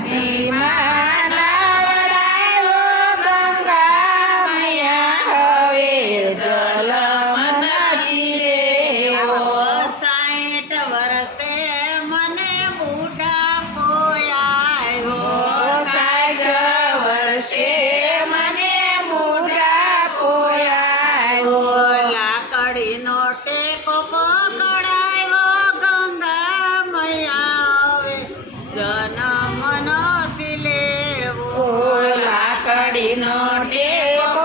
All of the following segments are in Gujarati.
ગંગાજી માં નાવડાવ્યો ગંગા મૈયા હવે જલ નથી લેવો 60 વર્ષે મને બુઢાપો આવ્યો 60 વર્ષે મને બુઢાપો આવ્યો લાકડીનો ટેકો પકડાયો ગંગા મૈયા હવે જન્મ નથી લેવો લાકડીનો ટેકો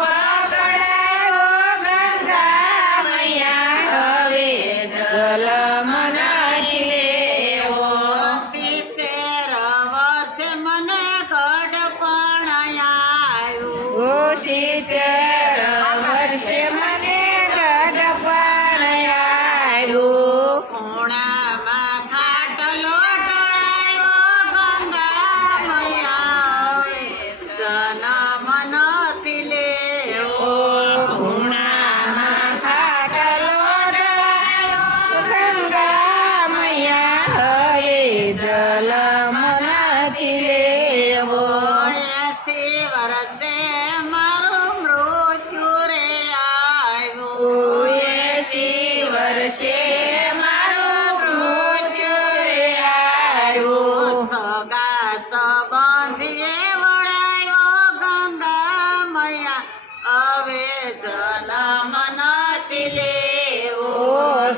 પકડાયો ગંગા મૈયા હવે જલમ નથી લેવો 70 વર્ષે મને ગઢપણ આવ્યું 70 વર્ષે મને ગઢપણ આવ્યું ખૂણામાં ખાટલો ઢળાયો ગંગા મૈયા હવે જન્મ નથી લેવો ખૂણામાં ખાટલો ઢળાયો ગંગા મૈયા હવે જલમ નથી લેવો 80 વર્ષે મારું મૃત્યુ રે આવ્યું 80 વર્ષે મારું મૃત્યુ રે આવ્યું સગા સંબંધીએ વળાયો ગંગા મૈયા હવે જન્મ નથી લેવો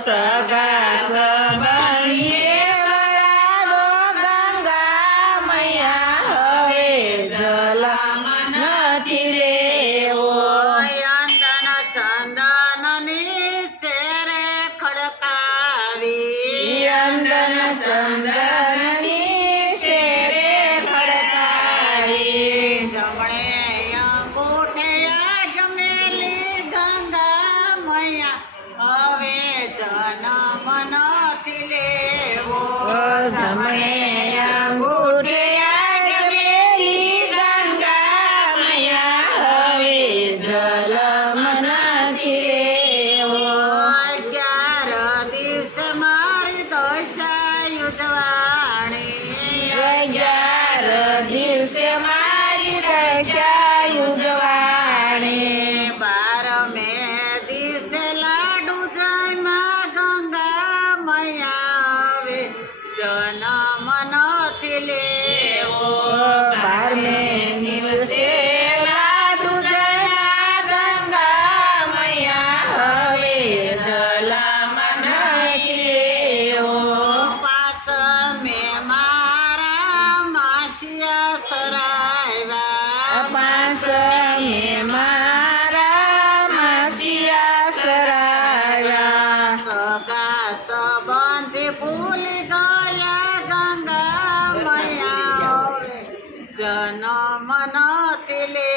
સગા સંબંધીએ વળાવો ગંગા મૈયા હવે જલમ નથી લેવો અંદન ચંદનની શેરે ખડકાવી અંદન સંદનની શેરે ખડકાવી જમણે અંગૂઠે જમેલી ગંગા મૈયા હવે જન્મ નથી લેવો જમણે અંગૂઠે આગેલી ગંગા મૈયા હવે જલમ નથી લેવો 11 દિવસે મારી દશા યુજવાણી 11 દિવસે મારી દશા યુજવાણી 12મે દિવસે લાડુ જયમાં ગંગા મૈયા હવે જન્મ નથી લેવો 12મે દિવસે લાડુ જયમાં ગંગા મૈયા હવે જલમ નથી લેવો 5મે મારા માસિયા સરાવ્યા 5મે મારા માસિયા સરાવ્યા સગા સંબંધી ભૂલી ગયા ગંગા મૈયા હવે જન્મ નથી લેવો